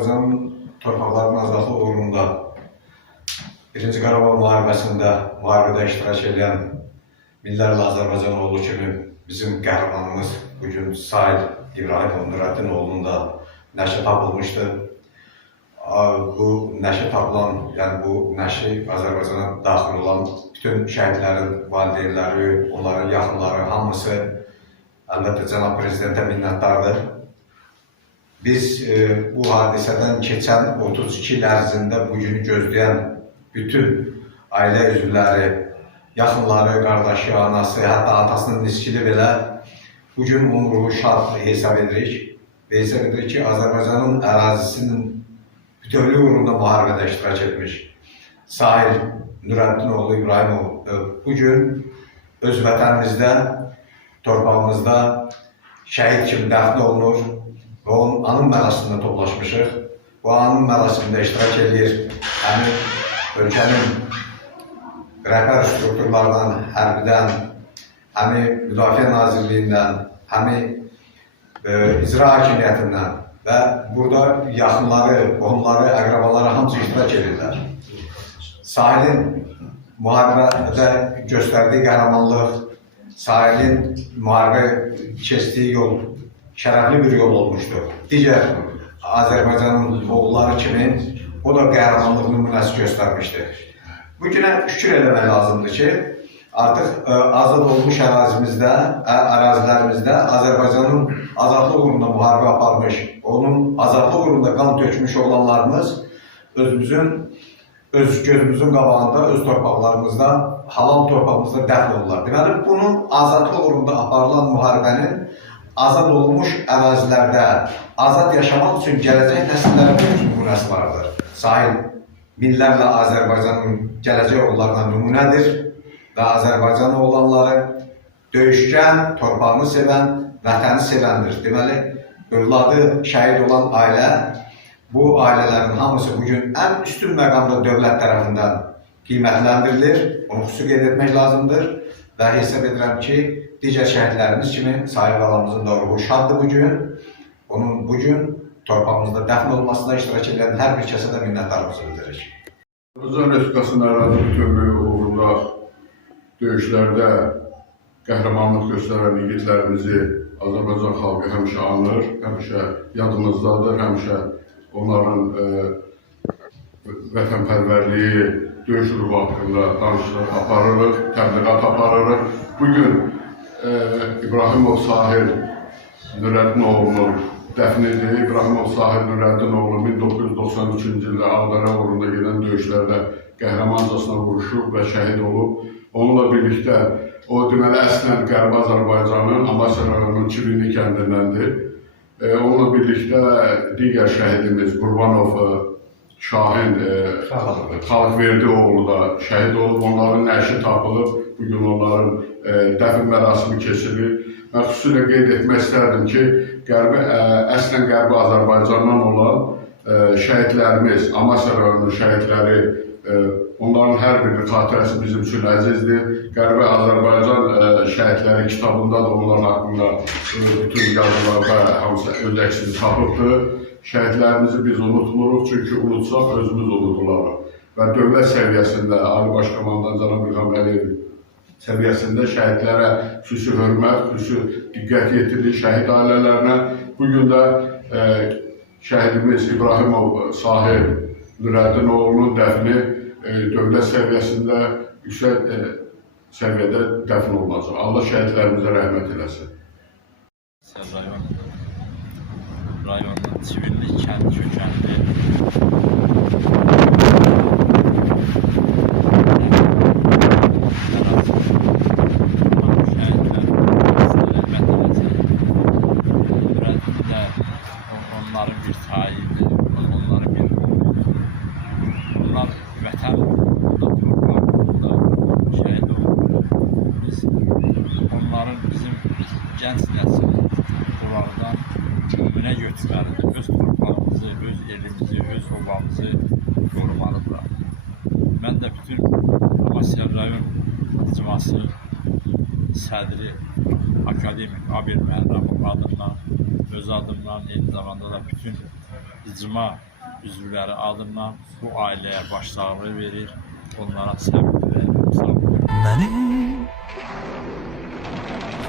Azərbaycanın torpaqlarının azadlığı uğrunda Birinci Qarabağ müharibəsində müharibədə iştirak edən minlərlə Azərbaycan oğlu kimi bizim qəhrəmanımız bugün Sahil İbrahimov Nurəddinoğlu'nun da nəşi tapılmışdı. Bu nəşi tapılan, yəni bu nəşi Azərbaycana daxil olan bütün şəhidlərin valideynləri, onların yaxınları, hamısı əlbəttə Cənab Prezidentə minnətdardır. Biz bu hadisədən keçən 32 il ərzində bugünü gözləyən bütün ailə üzvləri, yaxınları, qardaşı, anası, hətta atasının niskili belə bugün onun ruhu şad hesab edirik. Və hesab edirik ki, Azərbaycanın ərazisinin bütövlüyü uğrunda müharibədə iştirak etmiş Sahil Nurəddinoğlu İbrahimov bugün öz vətənimizdə, torpağımızda şəhid kimi dəfn olunur və onun anım mərasimində toplaşmışıq. Bu anım mərasimində iştirak edir həmin ölkənin rəhbər strukturlardan, hərbidən, həmin Müdafiə Nazirliyindən, həmin icra hakimiyyətindən və burada yaxınları, onları, əqrabaları hamısı iştirak edirlər. Sahilin müharibədə göstərdiyi qəhrəmanlıq, Sahilin müharibə keçdiyi yol şərəfli bir yol olmuşdur. Digər Azərbaycanın oğulları kimi o da qəhrəmanlıq nümunəsi göstərmişdir. Bugünə şükür eləmək lazımdır ki, artıq azad olmuş ərazilərimizdə Azərbaycanın azadlıq uğrunda müharibə aparmış, onun azadlıq uğrunda qan tökmüş olanlarımız öz gözümüzün qabağında, öz torpaqlarımızda, halal torpağımızda dəfn olurlar. Deməli, bunun azadlıq uğrunda aparılan müharibənin azad olmuş ərazilərdə azad yaşamaq üçün gələcək nəsillərə bir nümunəsi vardır. Sahil minlərlə Azərbaycanın gələcək oğullarına nümunədir və Azərbaycan oğlanları döyüşkən, torpağını sevən, vətəni sevəndir. Deməli, övladı şəhid olan ailə, bu ailələrin hamısı bugün ən üstün məqamda dövlət tərəfindən qiymətləndirilir, onu xüsusi qeyd etmək lazımdır və hesab edirəm ki, digər şəhidlərimiz kimi Sahil qalamızın da ruhu şaddır bugün. Onun bugün torpağımızda dəfn olmasına iştirak edən hər bir kəsə də minnətdarımızı bildiririk. Azərbaycan Respublikasının ərazi bütövlüyü uğrunda döyüşlərdə qəhrəmanlıq göstərən yiğitlərimizi Azərbaycan xalqı həmişə anır, həmişə yadımızdadır, həmişə onların vətənpərvərliyi, döyüş ruhu haqqında danışıq aparırıq, təbliğat aparırıq. Bugün İbrahimov Sahil Nurəddinoğlu'nun dəfnidir. İbrahimov Sahil Nurəddinoğlu 1993-cü ildə Ağdərə uğrunda gedən döyüşlərdə qəhrəmancasına vuruşub və şəhid olub. Onunla birlikdə o deməli əslən Qərbi Azərbaycanın Amasya rayonunun Çivinli kəndindəndir. Onunla birlikdə digər şəhidimiz Qurbanov Şahin Xalıqverdioğlu da şəhid olub. Onların nəşi tapılıb. Bugün onların dəfn mərasimi keçirir. Mən xüsusilə qeyd etmək istərdim ki, əslən Qərbi Azərbaycandan olan şəhidlərimiz, Amasya rayonunun şəhidləri, onların hər birinin xatirəsi bizim üçün əzizdir. Qərbi Azərbaycan şəhidləri kitabında da onların haqqında bütün yazılarda hamısı öz əksini tapıbdır. Şəhidlərimizi biz unutmuruq, çünki unutsaq özümüz unutularıq. Və dövlət səviyyəsində, Ali Baş Komandan Cənab İlham Əliyev səviyyəsində şəhidlərə xüsusi hörmət, xüsusi diqqət yetirilir şəhid ailələrinə. Bugün də şəhidimiz İbrahimov Sahil Nurəddinoğlu'nun dəfni dövlət səviyyəsində yüksək səviyyədə dəfn olunacaq. Allah şəhidlərimizə rəhmət eləsin. Rayonun Çivinli kənd kökənli onların bir sahibidir, onların bir onlar vətən torpağında şəhid olur. Biz onların bizim gənc nəsil bunlardan nümunə götürməlidir. Öz torpağımızı, öz elimizi, öz obamızı qorumalıdırlar. Mən də bütün Amasya rayon icması sədri akademik Abir Məhərrəmov adından, öz adımdan, eyni zamanda da bütün icma üzvləri adından bu ailəyə başsağlığı verir, onlara səbir verir. Sağ olun. Benim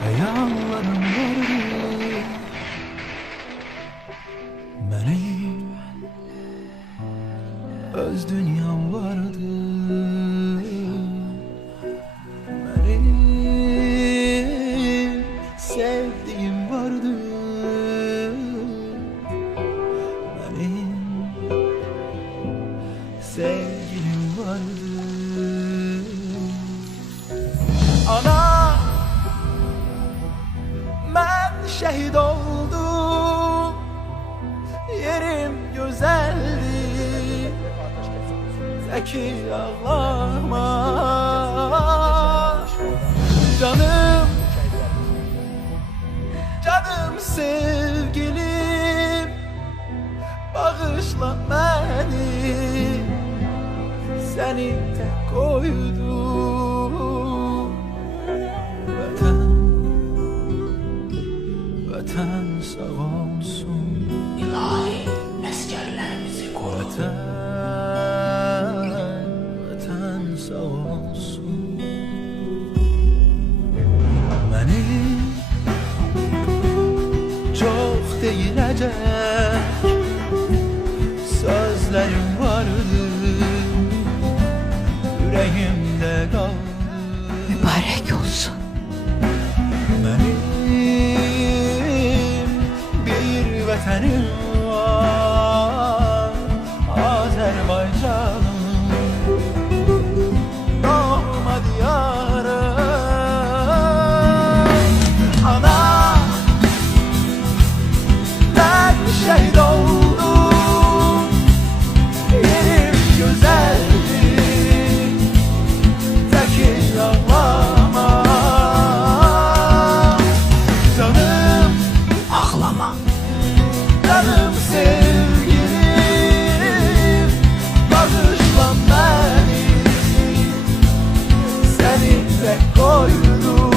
hayallerim vardı, benim öz dünyam vardı, benim sevdiğim vardı, benim sevgilim vardı. Ana, ben şehit oldum, yerim güzeldi, zeki ağlama. Canım, canım sevgilim, bağışla beni, seni tek koydum. Vatan sağ olsun, İlahi meskerlerimizi koru. Vatan sağ olsun. Benim çok değilecek sözlerim vardı, yüreğimde kaldı. Mübarek olsun. Benim bir vatanım var, Azerbaycanım, doğma diyarım. Ana, ben şehit oldum, yerim güzeldi, tekin ağlama. Canım, Ağlama. canım sevgilim, bağışla beni, seni tek koydum.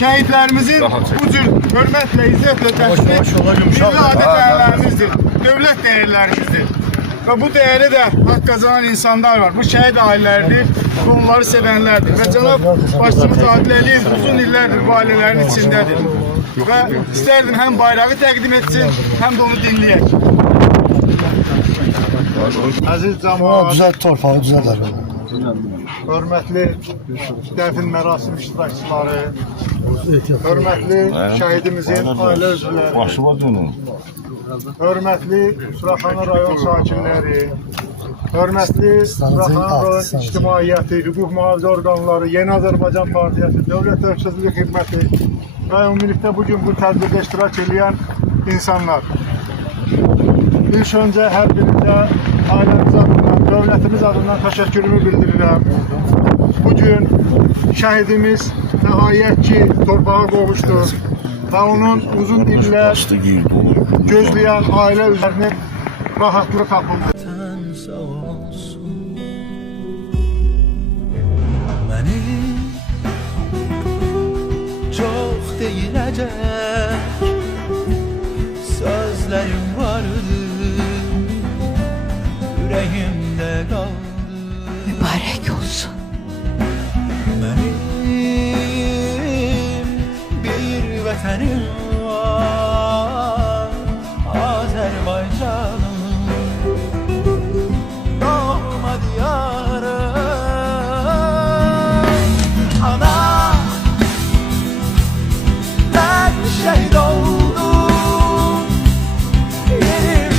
Şəhidlərimizin bu cür hörmətlə, izzətlə təşkil milli adət dəyərlərimizdir, dövlət dəyərlərimizdir. Və bu dəyəri də haqq qazanan insanlar var. Bu şəhid ailələridir və onları sevənlərdir. Və cənab başçımız Adil Əliyev uzun illərdir bu ailələrin içindədir. Və istərdim həm bayrağı təqdim etsin, həm də onu dinləyək. Əziz cəmaət, Düzelt torpağı, düzelt. hörmətli dəfn mərasim iştirakçıları, hörmətli şəhidimizin ailə üzvləri, hörmətli Suraxanı rayon sakinləri, hörmətli Suraxanı rayon ictimaiyyəti, hüquq mühafizə orqanları, Yeni Azərbaycan Partiyası, Dövlət Təhlükəsizlik Xidməti və ümumilikdə bugün bu tədbirdə iştirak edən insanlar. İlk öncə hər birinizə ailəmiz adından, dövlətimiz adından təşəkkürümü bildirirəm. Bugün şəhidimiz nəhayət ki torpağa qovuşdu və onun uzun illər gözləyən ailə üzərinin rahatlığı tapıldı. Vatan sağ olsun. Benim çok değilecek sözlerim vardı, yüreğimde kaldı. Mübarek olsun. Benim bir vatanım var, Azerbaycanım, doğma diyarım. Ana, ben şehit oldum, yerim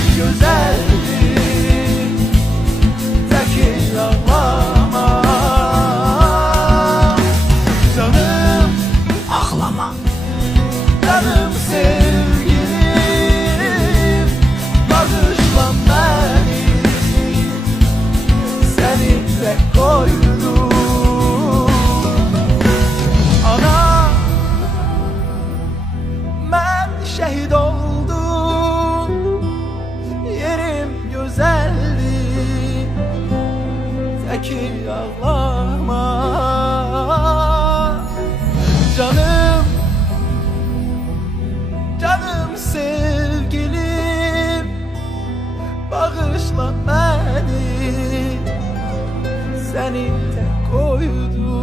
seni tek koydu.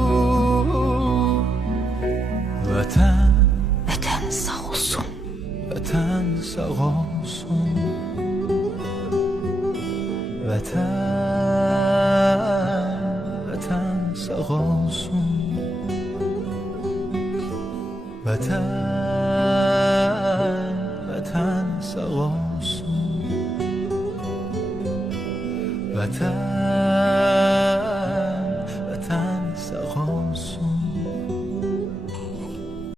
Vətən, Vətən sağ olsun. vətən sağ olsun. Vətən sağ olsun. Vətən sağ olsun. Vətən